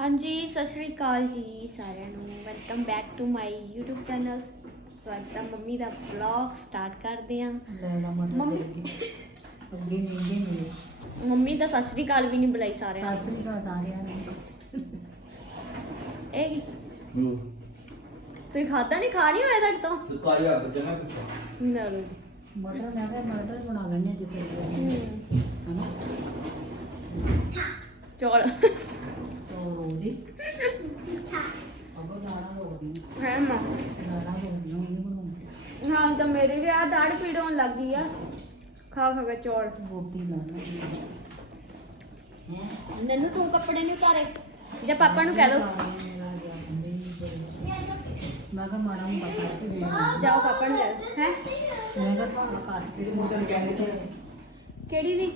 ਹਾਂਜੀ ਸਤਿ ਸ਼੍ਰੀ ਅਕਾਲ ਜੀ ਸਾਰਿਆਂ ਨੂੰ। Welcome back to my YouTube channel so ਅੱਜ ਦਾ ਮੰਮੀ ਦਾ ਵਲੌਗ ਸਟਾਰਟ ਕਰਦੇ ਆਂ। ਮੰਮੀ- ਦੇ ਅੱਗੇ ਅੱਗੇ ਮਹਿੰਗੇ ਮਿਲੇ ਮੰਮੀ ਦਾ ਸਤਿ ਸ਼੍ਰੀ ਅਕਾਲ ਵੀ ਨਹੀਂ ਬੁਲਾਈ ਸਾਰਿਆਂ ਸਤਿ ਸ੍ਰੀ ਅਕਾਲ ਸਾਰਿਆਂ ਨੂੰ। ਨੇ ਇਹ ਕੀ? ਤੁਸੀਂ ਖਾਦਾ ਨਹੀਂ ਖਾ ਨਹੀਂ ਹੋਇਆ ਤੁਹਾਡੇ ਤੋਂ ਕਾਇਆ ਬਜਣਾ ਕਿੱਥੇ ਨਰੋ ਮਟਰ ਕੇ ਮਟਰ ਬਣਾ ਲੈਣੇ ਜਿੱਥੇ ਹਨਾ? ਚੌਲ। ਤੋ ਰੋਦੀ? ਅਬੋ ਦਾਣਾ ਰੋਦੀ। ਹੈ ਮਾਂ? ਦਾਣਾ ਰੋਦੀ ਨੂੰ ਇਹ ਬਣਾਉਣੀ ਹਾਂ ਤਾਂ ਮੇਰੇ ਵੀ ਆ ਦਾੜ ਪੀੜ ਹੋਣ ਲੱਗ ਗਈ ਆ। ਖਾ ਖਾ ਕੇ ਚੌਲ। ਰੋਟੀ ਲਾਣਾ ਹੈ? ਨੰਨੂ ਤੂੰ ਕੱਪੜੇ ਨਹੀਂ ਉਤਾਰੇ। ਜਾਂ ਪਾਪਾ ਨੂੰ ਕਹਿ ਦੋ। ਮੈਂ ਕਿਹਾ ਮਾੜਾ ਮੋਟਾ ਕਰਕੇ ਦੇ ਦੇ। ਜਾਓ ਪਾਪਾ ਨੂੰ ਕਹਿ ਦੋ। ਹੈ? ਮੈਂ ਕਿਹਾ ਤੁਹਾਨੂੰ ਕੱਟ ਕੇ ਦੇ ਮੋਟਰ ਕਹਿੰਦੇ ਤੇ ਕਿਹੜੀ ਦੀ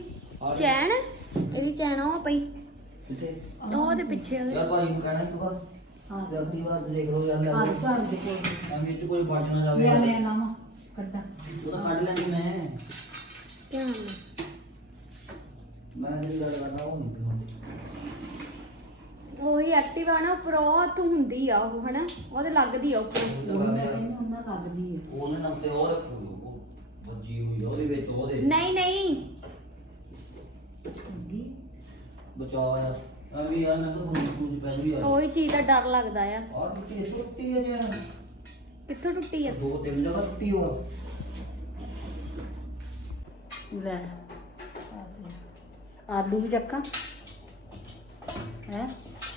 ਚੈਨ? ਇਹਦੀ ਚੈਨ ਉਹ ਪਈ। ਕਿੱਥੇ? ਉਹ ਉਹਦੇ ਪਿੱਛੇ ਉਹਦੇ ਯਾਰ ਭਾਈ ਨੂੰ ਕਹਿਣਾ ਤੂੰ ਕਾ ਹਾਂ। ਜਲਦੀ ਵਾਰ ਦੇਖ ਲੋ ਯਾਰ ਲੈ ਹਾਂ ਲਓ। ਘਰ ਦੇ ਕੋਲ ਐਵੇਂ ਚ ਕੋਈ ਬਚ ਨਾ ਜਾਵੇ। ਲਿਆ ਮੈਂ ਨਾਮ ਕੱਢਾ। ਉਹ ਤਾਂ ਕੱਢ ਲੈਣੀ ਮੈਂ। ਧਿਆਨ ਨਾਲ। ਮੈਂ ਜਿਹੜੀ ਗੱਲ ਕਰਦਾ ਉਹ ਨਹੀਂ ਹੁੰਦੀ। ਉਹੀ ਐਕਟਿਵ ਆ ਨਾ ਉੱਪਰ ਉਹ ਤੂੰ ਹੁੰਦੀ ਆ ਉਹ ਹਨਾ? ਉਹਦੇ ਲੱਗਦੀ ਆ ਉੱਪਰ। ਉਹ ਮੈਂ ਕਹਿੰਦੀ ਉਹਨਾਂ ਲੱਗਦੀ ਹੈ ਉਹਨੇ ਨਾਮ ਤੇ ਉਹ ਉਹ ਵੱਜੀ ਹੋਈ ਆ, ਉਹਦੇ ਵਿੱਚ ਉਹਦੇ। ਨਹੀਂ ਨਹੀਂ ਲੱਗੀ ਬਚਾਓ ਯਾਰ ਐਵੇਂ ਯਾਰ ਮੈਂ ਤਾਂ ਹੁਣ ਕੁਝ ਪੈ ਜੂ ਯਾਰ। ਉਹੀ ਚੀਜ਼ ਦਾ ਡਰ ਲੱਗਦਾ ਆ। ਔਰ ਟੁੱਟੀ ਟੁੱਟੀ ਹੈ ਯਾਰ ਕਿੱਥੋਂ ਟੁੱਟੀ ਆ? ਦੋ ਤਿੰਨ ਜਗ੍ਹਾ ਟੁੱਟੀ ਹੋ ਲੈ। ਆਲੂ ਵੀ ਚੱਕਾਂ। ਹੈ?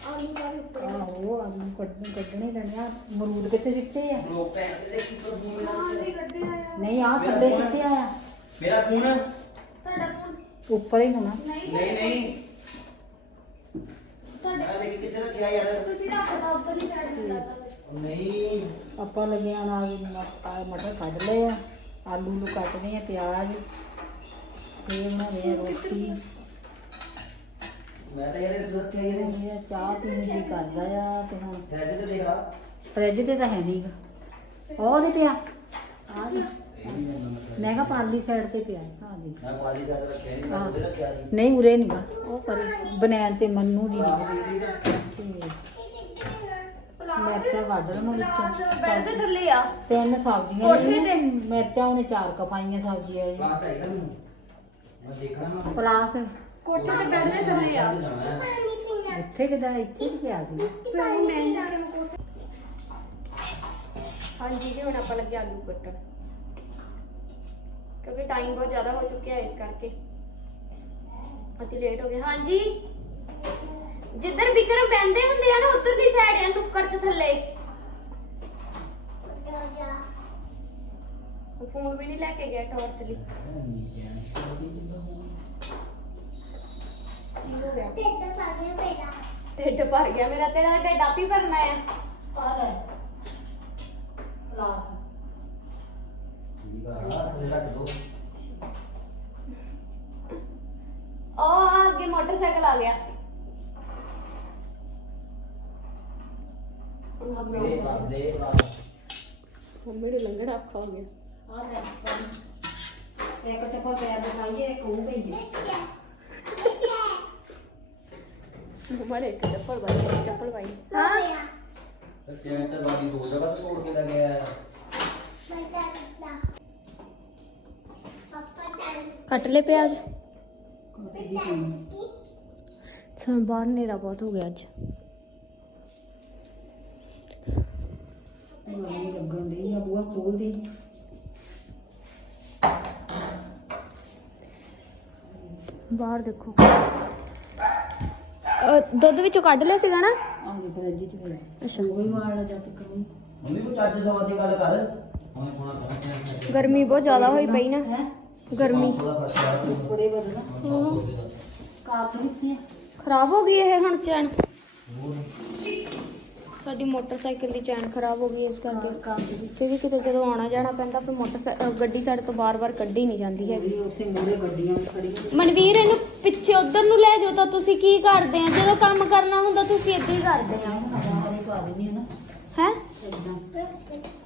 ਆਲੂ ਵਾਲੇ ਉੱਪਰ। ਆਹੋ ਆਲੂ ਕੱਢਣੇ ਕੱਢਣੇ ਲੈਣੇ ਆ। ਮਰੂਦ ਕਿੱਥੇ ਸਿੱਟੇ ਆ? ਲੋਕ ਦੇ ਨਹੀਂ ਕੱਢੇ ਆਇਆ ਨਹੀਂ ਆ ਥੱਲੇ ਸਿੱਟੇ ਆ। ਮੇਰਾ ਫੋਨ ਤੁਹਾਡਾ ਫੋਨ? ਉੱਪਰ ਹੀ ਹੋਣਾ। ਨਹੀਂ ਨਹੀਂ ਮੈਂ ਦੇਖ ਕਿੱਥੇ ਰੱਖਿਆ ਯਾਰ। ਤੁਸੀਂ ਰੱਖਦਾ ਉੱਪਰ ਹੀ ਸਾਈਡ ਤੇ ਲਾਤਾ ਉਹ ਨਹੀਂ। ਆਪਾਂ ਲੱਗਿਆ ਨਾਲ ਮ- ਮਟਰ ਕੱਢ ਲਏ ਆ। ਆਲੂ ਨੂੰ ਕੱਟਦੇ ਆ ਪਿਆਜ਼। ਫੇਰ ਬਣਾਉਂਦੇ ਆ ਰੋਟੀ। ਮੈਂ ਤਾਂ ਯਾਰ ਇਹ ਰੱਖਿਆ ਯਾਰ ਇਹ ਚਾਹ ਪੀਣ ਦੀ ਕਰਦਾ ਆ ਤੇ ਹੁਣ ਰੈਡ ਤੇ ਦੇਖਾ ਫ੍ਰਿਜ ਤੇ ਤਾਂ ਹੈ ਨਹੀਂਗਾ ਉਹ ਦੇ ਪਿਆ। ਆ ਦੇ ਇਹ ਵੀ ਮੈਂ ਨੰਬਰ ਮੈਂ ਕਿਹਾ ਪਾਰਲੀ ਸਾਈਡ ਤੇ ਪਿਆ ਆ ਦੇ ਮੈਂ ਕੁਆਲੀ ਦਾ ਰੱਖਿਆ ਨਹੀਂ ਮੈਂ ਉਹਦੇ ਰੱਖਿਆ ਸੀ। ਨਹੀਂ ਉਰੇ ਨਹੀਂਗਾ ਉਹ ਪਰੇ ਬਨੈਣ ਤੇ ਮੰਨੂ ਦੀ ਨੀ। ਤੇ ਮਿਰਚਾਂ ਕੱਢ ਲਵਾਂ ਵਿੱਚੋਂ। ਬੈੱਡ ਦੇ ਥੱਲੇ ਆ। ਤਿੰਨ ਸਬਜ਼ੀਆਂ ਕੋਠੇ ਨੇ। ਮਿਰਚਾਂ ਉਹਨੇ ਚਾਰ ਕਪਾਈਆਂ ਸਬਜ਼ੀਆਂ ਨੇ। ਬਾਤ ਹੈ ਨਾ ਮੈਨੂੰ। ਮੈਂ ਦੇਖਣਾ ਮੈਂ ਪਲਾਸ ਕੋਠੇ ਤੇ ਬੈੱਡ ਦੇ ਥੱਲੇ ਆ। ਇੱਥੇ ਕਿਦਾ ਇੱਥੇ ਵੀ ਪਿਆ ਸੀ। ਫਿਰ ਮੈਂ ਕੋਠੇ ਹਾਂਜੀ ਜੀ ਹੁਣ ਆਪਾਂ ਲੱਗੇ ਆਲੂ ਕੱਟਣ। ਕਿਉਂਕਿ ਟਾਈਮ ਬਹੁਤ ਜ਼ਿਆਦਾ ਹੋ ਚੁੱਕਿਆ ਹੈ ਇਸ ਕਰਕੇ। ਅਸੀਂ ਲੇਟ ਹੋ ਗਏ। ਹਾਂਜੀ। ਜਿੱਧਰ ਵਿਕਰਮ ਬੈੰਦੇ ਹੁੰਦੇ ਆ ਨਾ ਉਧਰ ਦੀ ਸਾਈਡ ਆ, ਨੁੱਕਰ ਚ ਥੱਲੇ। ਉਹ ਫੋਨ ਵੀ ਨਹੀਂ ਲੈ ਕੇ ਗਿਆ ਟਾਰਚ ਲਈ। ਕੀ ਹੋ ਗਿਆ? ਢਿੱਡ ਭਰ ਗਿਆ ਮੇਰਾ। ਤੇਰਾ ਢਿੱਡ ਆਪ ਹੀ ਭਰਨਾ ਆ। ਆ ਲੈ। ਪਲਾਸ ਠੀਕ ਆ ਥੱਲੇ ਰੱਖ ਦੋ ਉਹ ਆ ਅੱਗੇ ਮੋਟਰਸਾਈਕਲ ਆ ਗਿਆ। ਮੇਰੇ ਬਾਪ ਦੇ ਬਾਪ ਮੰਮੀ ਨੂੰ ਲੰਘਣਾ ਔਖਾ ਹੋ ਗਿਆ। ਆ ਲੈ ਇੱਕ ਚੱਪਲ ਪੈਰ ਦਿਖਾਈਏ ਇੱਕ ਉਹ ਪਈ ਹੈ ਮੰਮਾ ਨੇ ਇੱਕ ਚੱਪਲ ਪਾਈ ਇੱਕ ਚੱਪਲ ਪਾਈ। ਹਾਂ। ਤੇ ਚੈਨ ਤੇ ਬਾਦੀ ਦੋ ਜਗ੍ਹਾ ਤੋਂ ਤੋੜ ਕੇ ਲੈ ਗਿਆ ਆ ਕੱਟ ਲੈ ਪਿਆਜ਼। ਸਾਨੂੰ ਬਾਹਰ ਹਨੇਰਾ ਬਹੁਤ ਹੋ ਗਿਆ ਅੱਜ। ਉਹ ਨਹੀਂ ਲੱਗਣ ਡਈ ਆ ਬੂਆ ਖੋਲਦੀ ਬਾਹਰ ਦੇਖੋ। ਦੁੱਧ ਵਿੱਚੋਂ ਕੱਢ ਲਿਆ ਸੀਗਾ ਨਾ? ਆ ਦੇ ਫਰਿੱਜ ਚ ਪਿਆ ਅੱਛਾ। ਕੋਈ ਵਾਲਾ ਜਦ ਤੱਕ ਨਹੀਂ ਮੰਮੀ ਕੋ ਚੱਜ ਸਵਾ ਦੀ ਗੱਲ ਕਰ ਹੁਣ ਕੋਣਾ ਕਰਾਂ। ਗਰਮੀ ਬਹੁਤ ਜ਼ਿਆਦਾ ਹੋਈ ਪਈ ਨਾ। ਹੈ? ਗਰਮੀ। ਬੜੇ ਬਦਲਾ ਕਾਰ ਕਿੱਥੇ ਖਰਾਬ ਹੋ ਗਈ ਇਹ ਹੁਣ ਚੈਨ। ਸਾਡੀ ਮੋਟਰਸਾਈਕਲ ਦੀ ਚੈਨ ਖਰਾਬ ਹੋ ਗਈ ਇਸ ਕਰਕੇ। ਇੱਥੇ ਵੀ ਕਿਤੇ ਜਦੋਂ ਆਉਣਾ ਜਾਣਾ ਪੈਂਦਾ, ਫਿਰ ਮੋਟਰ ਗੱਡੀ ਸਾਡੇ ਤੋਂ ਬਾਰ-ਬਾਰ ਕੱਢੀ ਨਹੀਂ ਜਾਂਦੀ ਹੈਗੀ। ਉੱਥੇ ਮੂਰੇ ਗੱਡੀਆਂ ਖੜੀਆਂ ਮਨਵੀਰ, ਇਹਨੂੰ ਪਿੱਛੇ ਉਧਰ ਨੂੰ ਲੈ ਜਾਓ ਤਾਂ ਤੁਸੀਂ ਕੀ ਕਰਦੇ ਆ ਜਦੋਂ ਕੰਮ ਕਰਨਾ ਹੁੰਦਾ ਤੁਸੀਂ ਏਦਾਂ ਹੀ ਕਰਦੇ ਆ ਹੈ?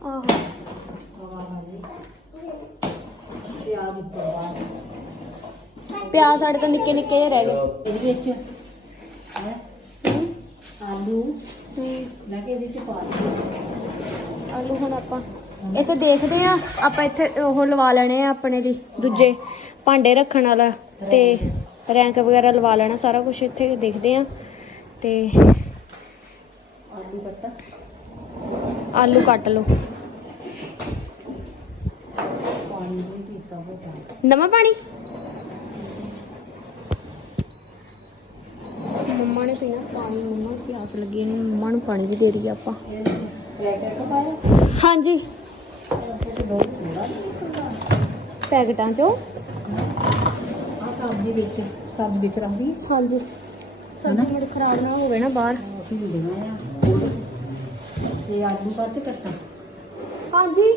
ਆਹੋ। ਪਿਆਜ਼ ਉੱਪਰ ਬਾਹਰ ਪਿਆਜ਼ ਸਾਡੇ ਤੋਂ ਨਿੱਕੇ ਨਿੱਕੇ ਜਿਹੇ ਰਹਿ ਗਏ। ਇਹਦੇ ਵਿੱਚ ਹੈ? ਆਲੂ ਹੂੰ। ਮੈਂ ਕਿ ਇਹਦੇ ਚ ਪਾ ਆਲੂ ਹੁਣ ਆਪਾਂ ਇੱਥੇ ਦੇਖਦੇ ਆ ਆਪਾਂ ਇੱਥੇ ਉਹ ਲਵਾ ਲੈਣੇ ਆ ਆਪਣੇ ਲਈ ਦੂਜੇ ਭਾਂਡੇ ਰੱਖਣ ਵਾਲਾ ਤੇ ਰੈਂਕ ਵਗੈਰਾ ਲਵਾ ਲੈਣਾ ਸਾਰਾ ਕੁਝ ਇੱਥੇ ਦੇਖਦੇ ਆ ਤੇ ਆਲੂ ਕੱਟਾ। ਆਲੂ ਕੱਟ ਲਓ ਪਾਣੀ ਵੀ ਪੀਤਾ ਬੋਟਾ ਨਵਾਂ ਪਾਣੀ? ਮੰਮਾ ਨੇ ਪੀਣਾ ਪਾਣੀ ਮੰਮਾ ਨੂੰ ਪਿਆਸ ਲੱਗੀ ਨੇ ਮੰਮਾ ਨੂੰ ਪਾਣੀ ਵੀ ਦੇ ਰਹੀ ਆ ਆਪਾਂ। ਹਾਂਜੀ। ਪੈਕਟਾਂ ਚੋਂ। ਆ ਸਬਜ਼ੀ ਵਿੱਚ ਸਬਜ਼ੀ ਵਿੱਚ ਰੱਖਦੀ ਹਾਂਜੀ। ਸਬਜ਼ੀ ਮੁੜ ਖਰਾਬ ਨਾ ਹੋਵੇ ਨਾ ਬਾਹਰ। ਤੇ ਆਲੂ ਕੱਟ ਕੱਟਾ ਹਾਂਜੀ।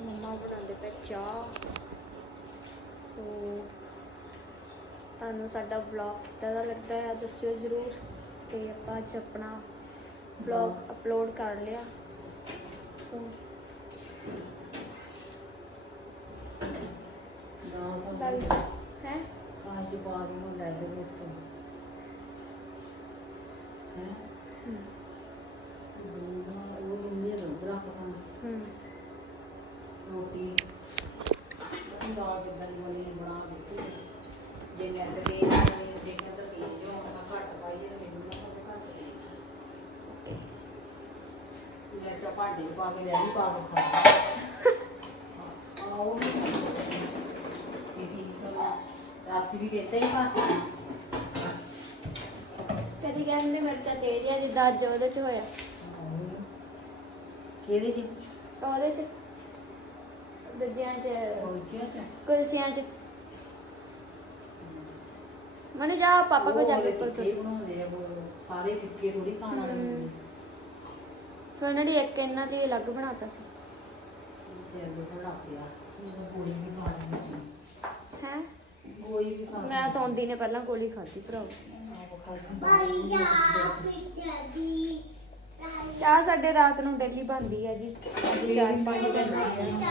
ਮੰਮਾ ਬਣਾਉਂਦੇ ਪਏ ਚਾਹ। ਸੋ ਤੁਹਾਨੂੰ ਸਾਡਾ ਵਲੌਗ ਕਿੱਦਾਂ ਦਾ ਲੱਗਦਾ ਹੈ ਦੱਸਿਓ ਜਰੂਰ ਤੇ ਆਪਾਂ ਅੱਜ ਆਪਣਾ ਵਲੌਗ ਅਪਲੋਡ ਕਰ ਲਿਆ। ਸੋ ਹੈ? ਅੱਜ ਬਾਅਦ ਨੂੰ ਲੈ ਦੇ ਉੱਤੇ ਹੈ ਉਹ ਲੰਮੀ ਦੁੱਧ ਰੱਖਦਾ ਹੂੰ ਰੋਟੀ ਦਾਲ ਕਿੱਦਾਂ ਦੀ ਬਣੀ ਬਣਾ ਦਿੱਤੀ ਜੇ ਮੈਂ ਤੇ ਦੇ ਨਹੀਂ ਜੇ ਮੈਂ ਤਾਂ ਪੀ ਜੋ ਮੈਂ ਘੱਟ ਪਾਈ ਹੈ ਮੈਨੂੰ ਨਾ ਕੋਈ ਘੱਟ ਦੇ ਮੈਂ ਤਾਂ ਭਾਂਡੇ 'ਚ ਪਾ ਕੇ ਲੈ ਵੀ ਪਾ ਕੇ ਖਾਣਾ ਠੀਕ ਆ ਰਾਤੀ ਵੀ ਕਹਿੰਦੇ ਹੀ ਖਾਣਾ ਕਦੀ ਕਹਿੰਦੇ ਮਿਰਚਾਂ ਤੇਜ਼ ਆ ਜਿੱਦਾਂ ਅੱਜ ਉਹਦੇ ਚ ਹੋਇਆ। ਕਿਹਦੇ ਜੀ ਉਹਦੇ ਚ। ਦੂਜਿਆਂ ਚ। ਕੁਲਚਿਆਂ ਚ। ਮਨੇ ਜਾ ਪਾਪਾ ਕੋ ਜਾ ਕੇ ਉੱਪਰ ਤੋਂ ਬਣਾਉਂਦੇ ਆ ਉਹ ਸਾਰੇ ਫਿੱਕੇ ਥੋੜੀ ਖਾਣ ਵਾਲੇ ਹੁੰਦੇ ਸੋ ਇਹਨਾਂ ਦੀ ਇੱਕ ਇਹਨਾਂ ਦੀ ਅਲੱਗ ਬਣਾਤਾ ਸੀ। ਸਿਰ ਦੇ ਕੋਲ ਰੱਖ ਲਿਆ ਗੋਲੀ ਵੀ ਖਾ ਲੈਂਦੀ ਹੈ? ਗੋਲੀ ਵੀ ਖਾ ਮੈਂ ਤਾਂ ਆਉਂਦੀ ਨੇ ਪਹਿਲਾਂ ਗੋਲੀ ਖਾਧੀ ਭਰਾ। ਚਾਹ ਸਾਡੇ ਰਾਤ ਨੂੰ ਡੇਲੀ ਬਣਦੀ ਹੈ ਜੀ। ਅੱਜ ਚਾਰ ਪੰਜ ਦਿਨ ਹਮ।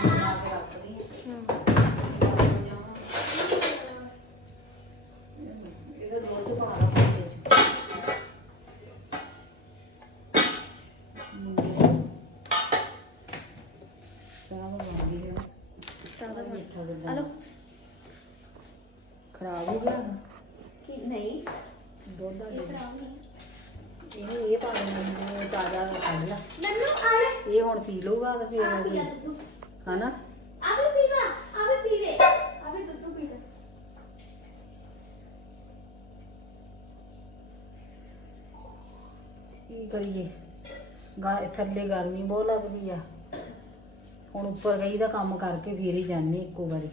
ਇਹਦਾ ਚਾਹ ਦਾ ਬਣ- ਮਿੱਠਾ ਦੁੱਧ ਹਲੋ। ਖਰਾਬ ਹੋ ਗਿਆ? ਕਿ ਨਹੀਂ। ਦੁੱਧ ਆ ਗਿਆ ਖਰਾਬ ਨਹੀਂ। ਇਹਨੂੰ ਇਹ ਪਾ ਦੇਣਾ ਤਾਜ਼ਾ ਕੱਢ ਲਾ ਨੰਨੂ ਆਲੇ ਇਹ ਹੁਣ ਪੀ ਲਊਗਾ ਤੇ ਫਿਰ ਆ ਪੀ ਲੈ ਵੀ- ਦੁੱਧ। ਹਨਾ? ਆ ਵੀ ਪੀਵਾ ਆ ਵੀ ਪੀਵੇ ਆ ਵੀ ਦੁੱਧ ਪੀ ਲੈ। ਕੀ ਕਰੀਏ? ਗਾ ਥੱਲੇ ਗਰਮੀ ਬਹੁਤ ਲੱਗਦੀ ਆ। ਹੁਣ ਉੱਪਰ ਗਈ ਦਾ ਕੰਮ ਕਰਕੇ ਫੇਰ ਹੀ ਜਾਂਦੇ ਇੱਕੋ ਵਾਰੀ।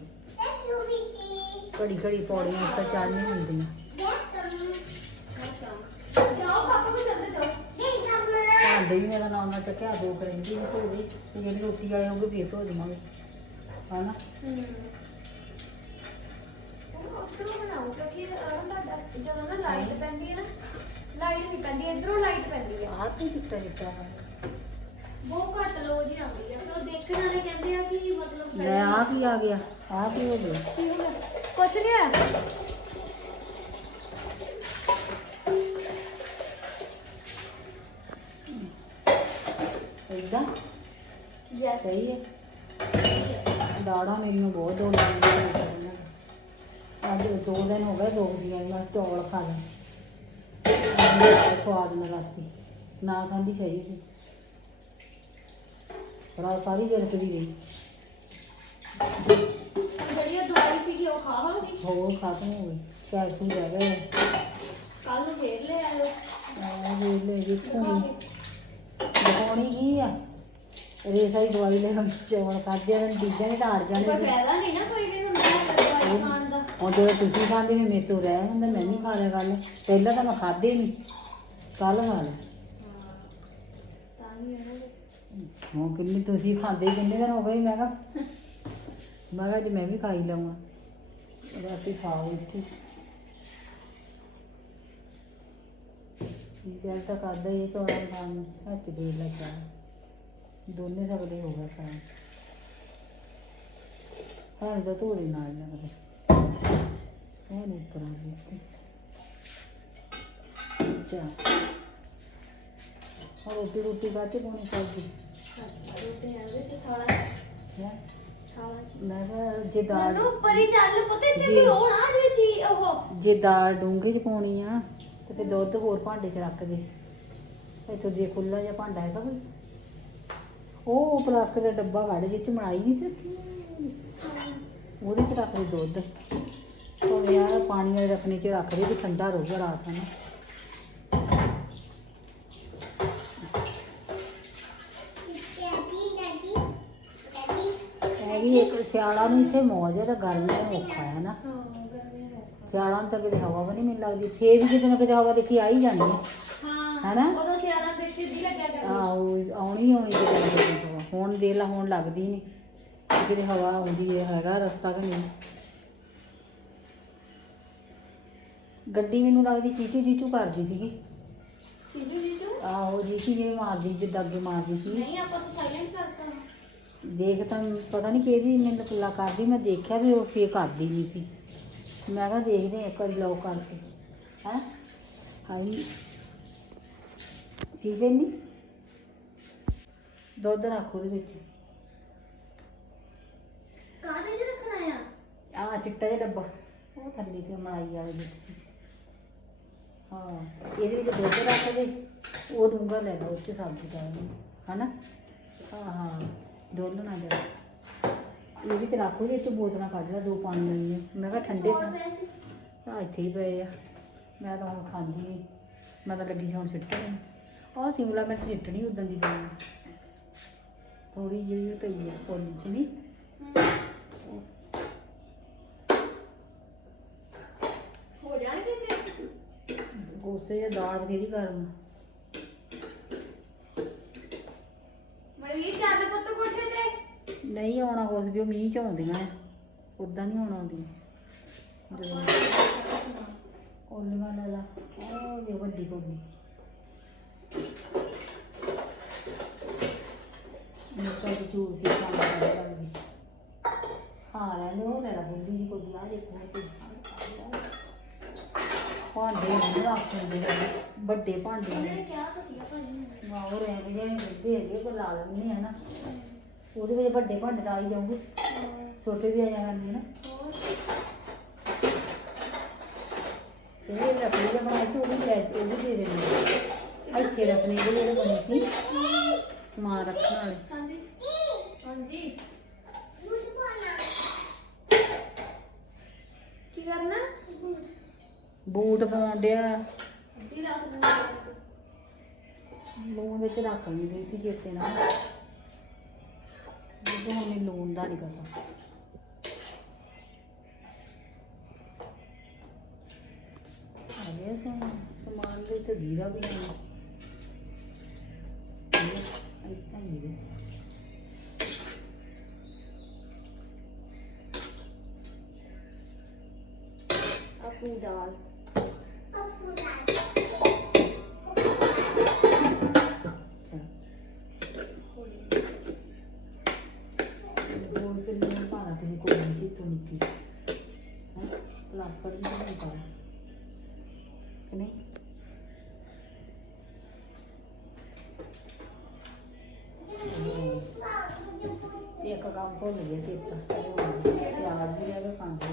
ਘੜੀ ਘੜੀ ਪੌੜੀਆਂ ਉੱਤੇ ਚੜ੍ਹਨੀ ਹੁੰਦੀਆਂ। ਭਾਂਡੇ ਵੀ ਮੇਰਾ ਨਾਮ ਨਾਲ ਚੱਕਿਆ ਦੋ ਤੇ ਜਿਹੜੀ ਰੋਟੀ ਵਾਲੇ ਹੋਗੇ ਫੇਰ ਧੋ ਦੇਵਾਂਗੇ। ਹਨਾ? ਲਾਈਟ ਨਹੀਂ ਪੈਂਦੀ ਇਧਰੋਂ ਲਾਈਟ ਪੈਂਦੀ ਹੈ। ਆਹ ਤੇ ਚਿੱਟਾ ਚਿੱਟਾ ਬਹੁਤ ਘੱਟ ਲੋ ਜੀ ਆਉਂਦੀ ਦੇਖਣ ਵਾਲੇ ਕਹਿੰਦੇ ਆ ਕਿ ਮਤਲਬ ਲੈ ਆ ਕੀ ਆ ਗਿਆ? ਆ ਕੀ ਹੋ ਗਿਆ? ਕੁਛ ਨਹੀਂ ਯੈਸ ਸਹੀ ਹੈ। ਦਾੜਾਂ ਮੇਰੀਆਂ ਬਹੁਤ ਦੋ ਲੱਗੀਆਂ ਅੱਜ ਦੋ ਦਿਨ ਹੋ ਗਏ ਮੈਂ ਚੌਲ ਖਾ ਲਏ ਸਵਾਦ ਨਾਲ ਨਾ ਖਾਂਦੀ ਸਹੀ ਸੀ। ਰਾਤ ਸਾਰੀ ਕਰੀ ਗਈ ਜਿਹੜੀ ਇਹ ਦਵਾਈ ਸੀਗੀ ਉਹ ਖਾਵਾਂਗੀ ਹੋਰ ਖਤਮ ਹੋ ਗਈ। ਕੈਲਸ਼ੀਅਮ ਰਹਿ ਗਏ। ਕੱਲ ਨੂੰ ਫੇਰ ਲੈ ਆ ਲੈ ਦੇਖੂਗੀ ਦਿਖਾਉਣੀ ਕੀ ਆ? ਰੇਸਾ ਹੀ ਦਵਾਈ ਲੈ ਹੁਣ ਚੌਲ ਖਾਦੇ ਨੇ ਟੀਜਾਂ ਹੀ ਤਾੜ ਕੋਈ ਜਾਣੇ ਫਾਇਦਾ ਨਹੀਂ ਨਾ ਕੋਈ ਵੀ ਹੁੰਦਾ ਹੈ ਦਵਾਈ ਖਾਣ ਦਾ। ਹੁਣ ਜਦੋਂ ਤੁਸੀਂ ਖਾਂਦੇ ਨੇ ਮੇਰੇ ਤੋਂ ਰਹਿ ਹੁੰਦਾ ਮੈਂ ਨਹੀਂ ਖਾ ਲਿਆ ਕੱਲ ਪਹਿਲਾਂ ਤਾਂ ਮੈਂ ਖਾਦੇ ਨਹੀਂ। ਕੱਲ ਖਾ ਲਿਆ। ਤਾਂ ਹੀ ਦੇ ਹੁਣ ਕਿੰਨੀ ਤੁਸੀਂ ਖਾਂਦੇ ਕਿੰਨੇ ਦਿਨ ਹੋ ਗਏ? ਮੈਂ ਕਿਹਾ ਮੈਂ ਕਿਹਾ ਅੱਜ ਮੈਂ ਵੀ ਖਾਈ ਲਵਾਂ। ਰਾਤੀ ਖਾਓ ਇੱਥੇ। ਦਿਲ ਤਾਂ ਕਰਦਾ ਹੀ ਹੈ ਚੌਲਾਂ ਨੂੰ ਖਾਣ ਨੂੰ, ਹੱਥ ਦੇ ਲੱਗਾ ਦੋਨੇ ਸਕਦੇ ਹੋ ਗਏ ਖਾਣ। ਹਾਂ ਤਾਂ ਧੋਰੇ ਨਾਲ ਲੱਗਦੇ। ਇਹ ਉੱਪਰ ਆ ਗਈ ਅੱਛਾ ਰੋਟੀ ਰੋਟੀ ਬਾਤੇ ਪਾਉਣੀ ਸਬਜ਼ੀ ਰੋਟੀ ਗਈ ਤੇ ਥਾਲਾ ਹੈ? ਥਾਲਾ ਮੈਂ ਕਿਹਾ ਜੇ ਦਾਲ ਨੂੰ ਉੱਪਰ ਹੀ ਚੱਲ ਪਤਾ ਇੱਥੇ ਜੀ। ਵੀ ਹੋਣਾ ਜੇ ਚੀ ਉਹ। ਜੇ ਦਾਲ ਡੂੰਘੀ ਚ ਪਾਉਣੀ ਆ ਤੇ ਫਿਰ ਦੁੱਧ ਹੋਰ ਭਾਂਡੇ ਚ ਰੱਖ ਦੇ ਇੱਥੋਂ ਜੇ ਖੁੱਲਾ ਜਿਹਾ ਭਾਂਡਾ ਹੈਗਾ ਕੋਈ। ਉਹ ਪਲਾਸਟਿਕ ਦਾ ਡੱਬਾ ਕੱਢ ਜਿਹ ਚ ਮਲਾਈ ਨਹੀਂ ਸੀ ਰੱਖੀ। ਉਹਦੇ ਚ ਰੱਖ ਦੇ ਦੁੱਧ। ਉਹ ਯਾਰ ਪਾਣੀ ਵਾਲੇ ਰੱਖਣੇ ਚ ਰੱਖ ਦੇ ਤੇ ਠੰਡਾ ਰਹੂਗਾ ਰਾਤ ਨੂੰ। ਹੈਗੀ ਇੱਕ ਸਿਆਲਾਂ ਨੂੰ ਇੱਥੇ ਮੌਜ ਹੈ ਤਾਂ ਗਰਮੀਆਂ ਨੂੰ ਔਖਾ ਹੈ ਨਾ। ਗਰਮੀ ਸਿਆਲਾਂ ਨੂੰ ਤਾਂ ਕਿਤੇ ਹਵਾ ਵੀ ਨਹੀਂ ਮੈਨੂੰ ਲੱਗਦੀ ਫੇਰ ਵੀ ਕਿਤੇ ਨਾ ਕਿਤੇ ਹਵਾ ਦੇਖੀ ਆ ਹੀ ਜਾਂਦੀ ਹੈ। ਹਾਂ ਹੈਨਾ? ਉਦੋਂ ਸਿਆਲਾਂ ਦੇ ਸਿੱਧੀ ਲੱਗਿਆ ਕਰਦੀ। ਆਹੋ ਆਉਣੀ ਆਉਣੀ ਕਿਤੇ ਨਾ ਕਿਤੇ ਹਵਾ। ਹੁਣ ਦੇ ਲਾ ਹੁਣ ਲੱਗਦੀ ਨਹੀਂ। ਕਿਤੇ ਹਵਾ ਆਉਂਦੀ ਹੈ ਹੈਗਾ ਰਸਤਾ ਕਿ ਨਹੀਂ? ਗੱਡੀ ਮੈਨੂੰ ਲੱਗਦੀ ਚੀਚੂ ਚੀਚੂ ਕਰਦੀ ਸੀਗੀ। ਚੀਜੂ ਜੀਜੂ? ਆਹੋ ਜੀਚੀ ਜਿਵੇਂ ਮਾਰਦੀ ਜਿੱਦਾਂ ਅੱਗੇ ਮਾਰਦੀ ਸੀ। ਨਹੀਂ ਆਪਾਂ ਤਾਂ ਸਾਇਲੈਂਟ ਕਰਤਾ। ਦੇਖ ਤਾਂ ਪਤਾ ਨਹੀਂ ਕਿਹਦੀ ਮੈਨੂੰ ਕੁੱਲਾ ਕਰਦੀ ਮੈਂ ਦੇਖਿਆ ਵੀ ਉਹ ਫੇਰ ਕਰਦੀ ਨਹੀਂ ਸੀ। ਮੈਂ ਕਿਹਾ ਦੇਖਦੇ ਹਾਂ ਇੱਕ ਵਾਰੀ ਲੌਕ ਕਰਕੇ ਹੈ? ਹਾਈ ਕੀ ਕਹਿੰਦੀ ਦੁੱਧ ਰੱਖ ਉਹਦੇ ਵਿੱਚ। ਕਾਹਦੇ ਚ ਰੱਖਣਾ ਆ? ਚਿੱਟਾ ਜਿਹਾ ਡੱਬਾ। ਉਹ ਥੱਲੇ ਤੇ ਮਲਾਈ ਵਾਲੇ ਵਿੱਚ ਸੀ। ਹਾਂ ਇਹਦੇ ਵਿੱਚ ਦੁੱਧ ਰੱਖ ਦੇ। ਉਹ ਡੂੰਗਾ ਲੈ ਲਓ ਉਹ ਚ ਸਬਜ਼ੀ ਪਾ ਦੇ ਹਨਾ? ਹਾਂ ਹਾਂ। ਡੋਲ ਨਾ ਜਾ ਇਹ ਵੀ ਤੇ ਰੱਖੋ ਜੇ ਚ ਬੋਤਲਾਂ ਕੱਢ ਲੈ ਦੋ ਪਾਣੀ ਵਾਲੀਆਂ ਮੈਂ ਕਿਹਾ ਠੰਡੇ ਤਾਂ ਇੱਥੇ ਹੀ ਪਏ ਆ। ਮੈਂ ਤਾਂ ਹੁਣ ਖਾਂਦੀ ਮੈਂ ਤਾਂ ਲੱਗੀ ਸੀ ਹੁਣ ਸਿੱਟਣ। ਆਹ ਸਿਮਲਾ ਮਿਰਚ ਸਿੱਟਣੀ ਉਦਾਂ ਦੀ। ਪਈ ਥੋੜੀ ਜਿਹੀ ਪਈ ਆ ਕੋਲੀ ਚ ਨਹੀਂ ਹੋ ਜਾਣਗੇ ਗੋਸੇ ਜਾਂ ਦਾਲ ਬਥੇਰੀ ਗਰਮ ਮਨਵੀਰ ਚੱਲ ਪੁੱਤ ਕੋਠੇ ਤੇ ਨਹੀਂ ਆਉਣਾ ਕੁਛ ਵੀ, ਉਹ ਮੀਂਹ ਚ ਆਉਂਦੀਆਂ ਆ। ਉਦਾਂ ਨਹੀਂ ਆਉਣਾ ਆਉਂਦੀਆਂ। ਜਦੋਂ ਕੋਲੀਆਂ ਲੈ ਲਾ। ਉਹ ਜੇ ਵੱਡੀ ਕੋਲੀ। ਮਿਰਚਾਂ ਦੀ ਚੂਰ ਕੇ ਕੰਮ ਕਰ ਲਾਂਗੀ ਹਾਂ ਲੈ ਲਓ ਲੈ ਲਾ ਬੁੱਢੀ ਦੀ ਕੋਲੀ। ਆ ਦੇਖੋ ਤੇ ਭਾਂਡੇ ਨਹੀਂ ਰੱਖਦੇ ਵੱਡੇ ਭਾਂਡੇ ਨੇ ਕਿਹਾ ਤਾਂ ਸੀਗਾ ਭਾਜੀ ਉਹ ਰਹਿ ਗਏ ਜਿਹੜੇ ਹੈਗੇ ਕੋ ਲਾ ਲੈਣੇ ਆ ਨਾ। ਉਹਦੇ ਵਿੱਚ ਵੱਡੇ ਭਾਂਡੇ ਤਾਂ ਆ ਹੀ ਜਾਊਗੇ। ਛੋਟੇ ਵੀ ਆ ਜਾਣਗੇ ਨਾ ਇਹ ਰੱਖੜੀ ਦਾ ਬਣਾਈ ਸੀ ਉਹ ਵੀ ਲੈ ਉਹ ਵੀ ਦੇ ਦੇਣੀ ਇੱਥੇ ਰੱਖਣੀ ਦੇ ਜਿਹੜੇ ਬਣੇ ਸੀ। ਸਮਾਨ ਰੱਖਣ ਵਾਲੇ। ਹਾਂਜੀ। ਹਾਂਜੀ। ਕੀ ਕਰਨਾ? ਬੂਟ ਪਾਉਣ ਡਿਆ। ਲੂਣ ਵਿੱਚ ਰੱਖ ਲਈ ਸੀ ਚੇਤੇ ਨਾਲ। ਜਦੋਂ ਹੁਣ ਲੂਣ ਦਾ ਨਹੀਂ ਪਤਾ ਆ ਸਮਾਨ ਸਮਾਨ ਦੇ ਤੇ ਜੀਰਾ ਵੀ ਨਹੀਂ। ਇੱਥੇ ਹੀ ਆਪਣੀ ਦਾਲ? ਗੋਲ ਤੇ ਲੂਣ ਪਾਣਾ ਤੁਸੀਂ ਕੋਈ ਨਹੀਂ ਇੱਕ ਕੰਮ ਭੁੱਲ ਗਿਆ ਤੇ ਪਿਆਜ਼ ਵੀ ਰਹਿ ਗਿਆ ਕਾਂਦੇ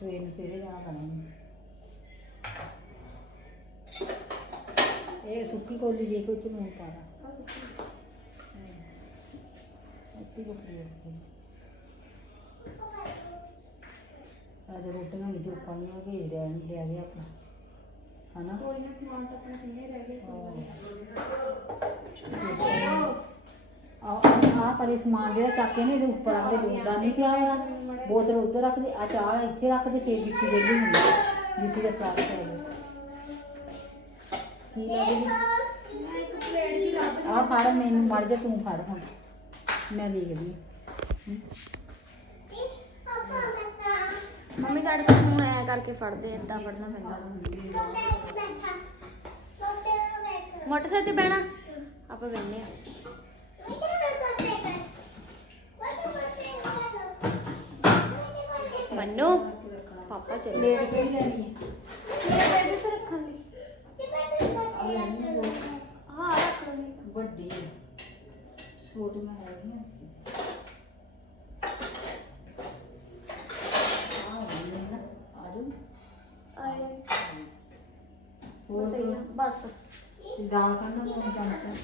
ਤੂੰ ਇਹਨੂੰ ਸਵੇਰੇ ਜਾਣਾ ਪੈਣਾ ਇਹ ਸੁੱਕੀ ਕੋਲੀ ਦੇ ਕੋਈ ਚ ਨੂਨ ਪਾ ਲਾ ਇੱਥੇ ਬੱਕਰੀ ਰੱਖੀ ਅੱਜ ਰੋਟੀਆਂ ਵੀ ਜੋ ਪਾਣੀ ਉਹ ਭੇਜ ਰਿਹਾ ਨਹੀਂ ਲਿਆ ਗਿਆ ਆਪਣਾ। ਹਨਾ? ਕੋਈ ਨਾ ਸਮਾਨ ਤਾਂ ਆਪਣਾ ਕਿੰਨੇ ਰਹਿ ਗਏ ਆ ਆ ਪਰੇ ਸਮਾਨ ਜਿਹੜਾ ਚੱਕ ਕੇ ਨੇ ਇਹਦੇ ਉੱਪਰ ਰੱਖਦੇ ਲੂੰਦਾ ਨਹੀਂ ਪਿਆ ਹੋਇਆ। ਬੋਤਲ ਉੱਧਰ ਰੱਖਦੇ ਆ ਚਾਹ ਇੱਥੇ ਰੱਖਦੇ ਫੇਰ ਜਿੱਤੀ ਦੇਲੀ ਹੁੰਦੀ ਜਿੱਤੀ ਦਾ ਪੈ ਗਿਆ। ਕੀ ਲੱਗਦੀ ਆ ਫੜ ਮੈਨੂੰ ਮੜ ਜਾ ਤੂੰ ਫੜ ਹੁਣ। ਮੈਂ ਦੇਖਦੀ ਹਾਂ। ਮੰਮੀ ਸਾਡੇ ਤੋਂ ਫੋਨ ਆਇਆ ਕਰਕੇ ਫੜਦੇ ਏਦਾਂ ਫੜਨਾ ਪੈਂਦਾ। ਮੋਟਰਸਾਈਕਲ ਤੇ ਬਹਿਣਾ? ਆਪਾਂ ਬਹਿੰਦੇ ਆ ਬੰਨੋ ਪਾਪਾ ਚੱਲੇ। ਪਲੇਟ ਕਿਹੜੀ ਲੈਣੀ ਹੈ? ਮੇਰਾ ਬੈਡ ਤੇ ਰੱਖਣ ਲਈ ਹਾਂ ਰੱਖ ਲਓ ਨਹੀਂ ਵੱਡੀ ਹੈ ਛੋਟੀਆਂ ਹੈਗੀਆਂ ਸੀ ਆਹ ਵਾਲੀ ਹੈ ਨਾ ਆ ਜਾਓ ਆਏ ਹੋਰ ਬਸ ਇੰਨਾ, ਬਸ ਤੇ ਦਾਲ ਕੱਢਣਾ ਤੋਂ ਚਮਚਾ ਚਮਚ ਚਮਚ ਹਾਰੇ ਦੋਨ ਦੋ ਰੱਖੇ ਇਹਨਾਂ ਪੈ ਗਈ ਉਹ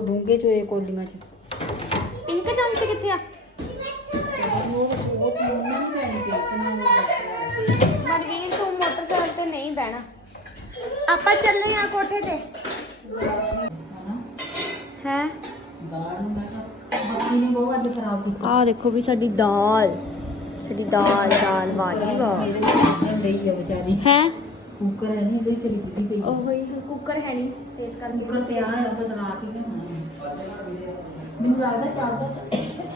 ਡੂੰਗੇ ਚ ਇਹ ਕੋਲੀਆਂ ਚ ਪਿੰਕ ਚਮਚ ਕਿੱਥੇ ਆ ਉਹ ਉਹ ਪੀਣਾ ਨਹੀਂ ਪੈਣੀ ਕਿ ਨਾ ਉਹ ਮਨਵੀਰ ਤੂੰ ਮੋਟਰਸਾਈਕਲ ਤੇ ਨਹੀਂ ਬਹਿਣਾ ਆਪਾਂ ਚੱਲੇ ਆ ਕੋਠੇ ਤੇ ਹਨਾ ਹੈ ਦਾਲ ਨੂੰ ਮੈਂ ਕਿਹਾ ਬੱਤੀ ਨੇ ਬਹੁਤ ਅੱਜ ਖਰਾਬ ਕੀਤਾ ਆਹ ਦੇਖੋ ਵੀ ਸਾਡੀ ਦਾਲ ਸਾਡੀ ਦਾਲ ਦਾਲ ਵਾਜੀ ਵਾ। ਇਹਦੇ ਵਿੱਚ ਲਈ ਆ ਵਿਚਾਰੀ। ਹੈ? ਕੁੱਕਰ ਹੈ ਨਹੀਂ ਇਹਦੇ ਵਿੱਚ ਰਿੱਝਦੀ ਪਈ। ਉਹ ਹੀ ਕੁੱਕਰ ਹੈ ਨਹੀਂ ਤੇ ਇਸ ਕਰਕੇ ਕੁੱਕਰ ਪਿਆ ਹੈ ਉਹ ਬਦਲਾ ਕੇ ਲਿਆਉਣਾ ਮੈਨੂੰ ਲੱਗਦਾ ਚੱਲਦਾ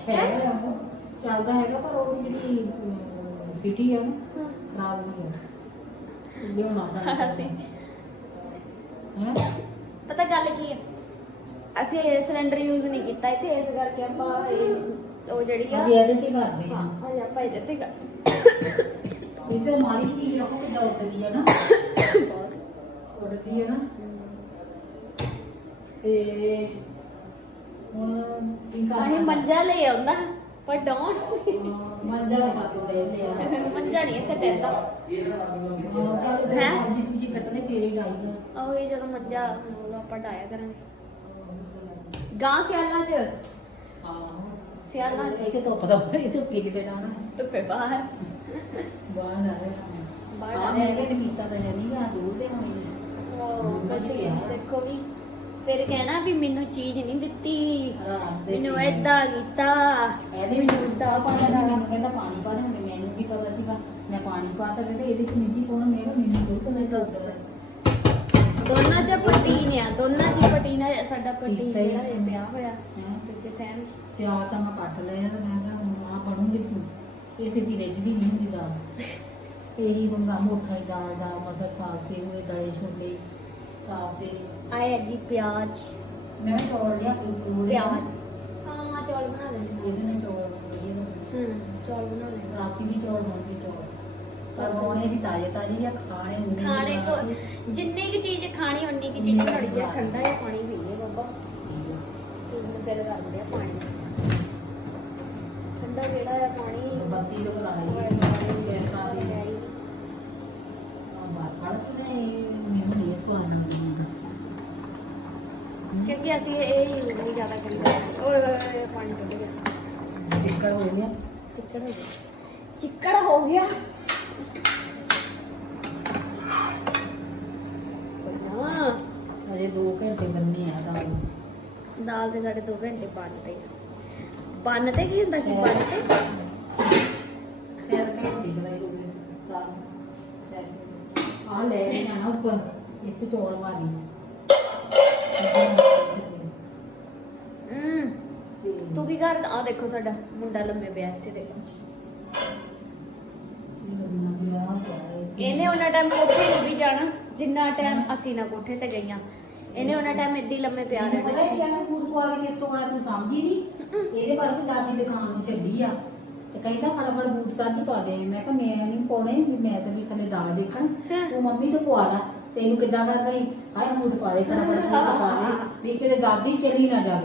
ਤਾਂ ਹੈਗਾ ਉਹ। ਚੱਲਦਾ ਹੈਗਾ ਪਰ ਉਹਦੀ ਜਿਹੜੀ ਸਿਟੀ ਹੈ ਨਾ ਖਰਾਬ ਨਹੀਂ ਹੈ ਲਿਆਉਣਾ ਪੈਣਾ ਅਸੀਂ। ਹੈ? ਪਤਾ ਗੱਲ ਕੀ ਹੈ ਅਸੀਂ ਇਹ ਸਿਲੰਡਰ ਯੂਜ਼ ਨਹੀਂ ਕੀਤਾ ਇੱਥੇ ਇਸ ਕਰਕੇ ਆਪਾਂ ਉਹ ਜਿਹੜੀ ਆ। ਅਸੀਂ ਇਹਦੇ ਤੇ ਹੀ ਕਰਦੇ ਹਾਂ ਹਾਂ ਹਜੇ ਆਪਾਂ ਇਹਦੇ ਤੇ ਕਰ ਇੱਧਰ ਮਾੜੀ ਜਿਹੀ ਚੀਜ਼ ਰੱਖੋ ਕਿੱਦਾਂ ਉੱਡਦੀ ਹੈ ਨਾ। ਉੱਡਦੀ ਹੈ ਨਾ। ਤੇ ਹੁਣ ਕੀ ਕਰਨਾ? ਅਸੀਂ ਮੰਜਾ ਲੈ ਆਉਂਦਾ ਪਰ ਡੌਣ ਮੰਜਾ ਵੀ ਸਾਥੋਂ ਲੈ ਲਿਆ ਮੰਜਾ ਨਹੀਂ ਇੱਥੇ ਟੈਂਦਾ ਹਾਂ ਚੱਲ ਤੇ ਹੈਂ? ਸਬਜ਼ੀ ਸੁਬਜ਼ੀ ਕੱਟਦੇ ਫੇਰ ਹੀ ਡਾਈਦਾ। ਉਹ ਇਹ ਜਦੋਂ ਮੰਜਾ ਆਪਾਂ ਡਾਇਆ ਕਰਾਂਗੇ। ਗਾਂ ਸਿਆਲਾਂ 'ਚ। ਹਾਂ ਸਿਆਲਾਂ 'ਚ ਇੱਥੇ ਧੁੱਪ ਦਾ ਇਹ ਧੁੱਪੇ ਕਿਤੇ ਡਾਉਣਾ ਧੁੱਪੇ ਬਾਹਰ। ਬਾਹਰ ਨਾ ਰਹੇ ਬਾਹਰ ਆ ਮੈਂ ਕਿਹਾ ਪੀਤਾ ਤਾਂ ਹੈ ਨਹੀਂ ਗਾ ਦੂਰ ਤੇ ਹੋਣੀ ਉਹ ਕਦੀ ਦੇਖੋ ਵੀ ਫਿਰ ਕਹਿਣਾ ਵੀ ਮੈਨੂੰ ਚੀਜ਼ ਨਹੀਂ ਦਿੱਤੀ। ਮੈਨੂੰ। ਏਦਾਂ ਕੀਤਾ। ਇਹਦੇ ਵਿੱਚ ਦੁੱਧਾ ਪਾਣਾ ਸੀ ਮੈਨੂੰ ਕਹਿੰਦਾ ਪਾਣੀ ਪਾ ਦੇ ਹੁਣ ਮੈਨੂੰ ਕੀ ਪਤਾ ਸੀਗਾ। ਮੈਂ ਪਾਣੀ ਪਾਤਾ ਕਹਿੰਦਾ ਇਹਦੇ ਵਿੱਚ ਨਹੀਂ ਸੀ ਪਾਉਣਾ ਮੈਂ ਕਿਹਾ ਮੈਨੂੰ ਕੋਈ ਪਤਾ ਦੱਸ। ਦੋਨਾਂ 'ਚ ਪ੍ਰੋਟੀਨ ਆ ਦੋਨਾਂ 'ਚ ਪ੍ਰੋਟੀਨ ਆ ਸਾਡਾ ਪ੍ਰੋਟੀਨ ਪੀਤਾ ਹੀ ਜਿਹੜਾ ਇਹ ਨਹੀਂ। ਪਿਆ ਹੋਇਆ ਹੈ? ਤੇ ਜਿੱਥੇ ਪਿਆਜ਼ ਤਾਂ ਮੈਂ ਕੱਟ ਲਿਆ ਮੈਂ ਕਿਹਾ ਹੁਣ ਆ ਬਣੂਗੀ ਸੀ। ਇਸੇ ਦੀ ਰਿੱਝਦੀ ਨਹੀਂ ਹੁੰਦੀ ਦਾਲ। ਇਹੀ ਬੰਗਾ ਮੋਠਾ ਹੀ ਦਾਲ ਦਾ ਮਸਰ ਸਾਗ ਤੇ ਹੋਏ ਦਲੇ ਛੋਲੇ ਸਾਗ ਦੇ। ਆਇਆ ਜੀ ਪਿਆਜ਼। ਮੈਂ ਕਿਹਾ ਚੌਲ ਲਿਆ ਕੇ ਕੋਲ ਪਿਆਜ਼। ਹਾਂ ਚੌਲ ਬਣਾ ਲੈਣੇ ਇਹਦੇ ਨਾਲ ਚੌਲ ਵਧੀਆ ਬਣਦੇ। ਹੂੰ ਚੌਲ ਬਣਾ ਲੈਣੇ ਰਾਤੀ ਵੀ ਚੌਲ ਬਣਦੇ ਚੌਲ। ਹੋਣੇ ਸੀ ਤਾਜ਼ੇ ਤਾਜ਼ੇ ਜਾਂ ਖਾਣੇ ਹੁੰਦੇ ਖਾਣੇ ਕੋ। ਜਿੰਨੀ ਕੀ ਚੀਜ਼ ਖਾਣੀ ਉਨੀ ਕੀ ਚੀਜ਼ ਥੋੜੀ ਜਿਹਾ ਠੰਡਾ ਜਿਹਾ ਪਾਣੀ ਪੀਏ ਬਾਬਾ। ਤੇ ਮੈਨੂੰ ਦਿਲ ਕਰ ਰਿਹਾ ਪਾਣੀ। ਠੰਡਾ ਜਿਹੜਾ ਆ ਪਾਣੀ। ਬੱਤੀ ਤੋਂ ਬਣਾਈ ਗੈਸਟਾਂ ਦੀ। ਆ ਬਾਹਰ ਨਾ ਮੈਨੂੰ ਨਹੀਂ ਸਵਾਦ ਲੱਗਦਾ ਹੁੰਦਾ ਕਿਉਂਕਿ ਅਸੀਂ ਇਹ ਯੂਜ਼ ਨਹੀਂ ਜ਼ਿਆਦਾ ਕਰੀਦਾ। ਓਏ ਪਾਣੀ ਡੁੱਲ ਗਿਆ ਟਿੱਕੜ ਹੋ ਗਿਆ। ਚਿੱਕੜ ਹੋ ਗਿਆ। ਚਿੱਕੜ ਹੋ ਗਿਆ ਨਾ ਅਜੇ 2 ਘੰਟੇ ਬੰਨੇ ਆ ਦਾਲ ਨੂੰ। ਦਾਲ ਦੇ ਸਾਡੇ 2 ਘੰਟੇ ਬਣਦੇ ਬਣਦੇ ਕੀ ਹੁੰਦਾ ਕੀ ਬਣਦੇ ਸਿਰ ਘੰਟੇ ਬਣਾਈ ਹੋ ਗਈ ਸਾਗ। ਸਿਰ ਆ ਲੈ ਕੇ ਜਾਣਾ ਉੱਪਰ ਇੱਥੇ ਚੌਲ ਮਾਰੀ ਹਮ ਤੂੰ ਕੀ ਕਰਦਾ ਆ ਦੇਖੋ ਸਾਡਾ ਮੁੰਡਾ ਲੰਮੇ ਪਿਆ ਇੱਥੇ ਦੇਖੋ। ਇਹਨੇ ਉਹਨਾਂ ਟਾਈਮ ਕੋਠੇ ਨਹੀਂ ਵੀ ਜਾਣਾ ਜਿੰਨਾ ਟਾਈਮ ਅਸੀਂ ਨਾ ਕੋਠੇ ਤੇ ਗਈਆਂ। ਇਹਨੇ ਉਹਨਾਂ ਟਾਈਮ ਇੱਦੀ ਲੰਮੇ ਪਿਆ ਪਤਾ ਰਹਿਣਾ ਕੀ ਫੂਡ ਪਵਾ ਕੇ ਤੇਰੇ ਤੋਂ ਆ ਤੂੰ ਸਮਝੀ ਨਹੀਂ ਇਹਦੇ ਬਾਰੇ ਵੀ ਦਾਦੀ ਦੁਕਾਨ ਨੂੰ ਚੱਲੀ ਆ। ਤੇ ਕਹਿੰਦਾ ਫਟਾਫਟ ਬੂਟ ਸਾਥੀ ਪਾ ਦੇ। ਮੈਂ ਕਿਹਾ ਮੈਂ ਨਹੀਂ ਪਾਉਣੇ ਵੀ ਮੈਂ ਚੱਲੀ ਥੱਲੇ ਦਾਲ ਦੇਖਣ। ਹਾਂ। ਤੂੰ ਮੰਮੀ ਤੋਂ ਪਵਾ ਲਾ। ਤੈਨੂੰ ਕਿੱਦਾਂ ਕਰਦਾ ਸੀ? ਹਾਏ ਬੂਟ ਪਾ ਦੇ ਫਟਾਫਟ ਬੂਟ ਪਾ ਦੇ। ਵੀ ਕਿਤੇ ਦਾਦੀ ਚਲੀ ਨਾ ਜਾਵੇ।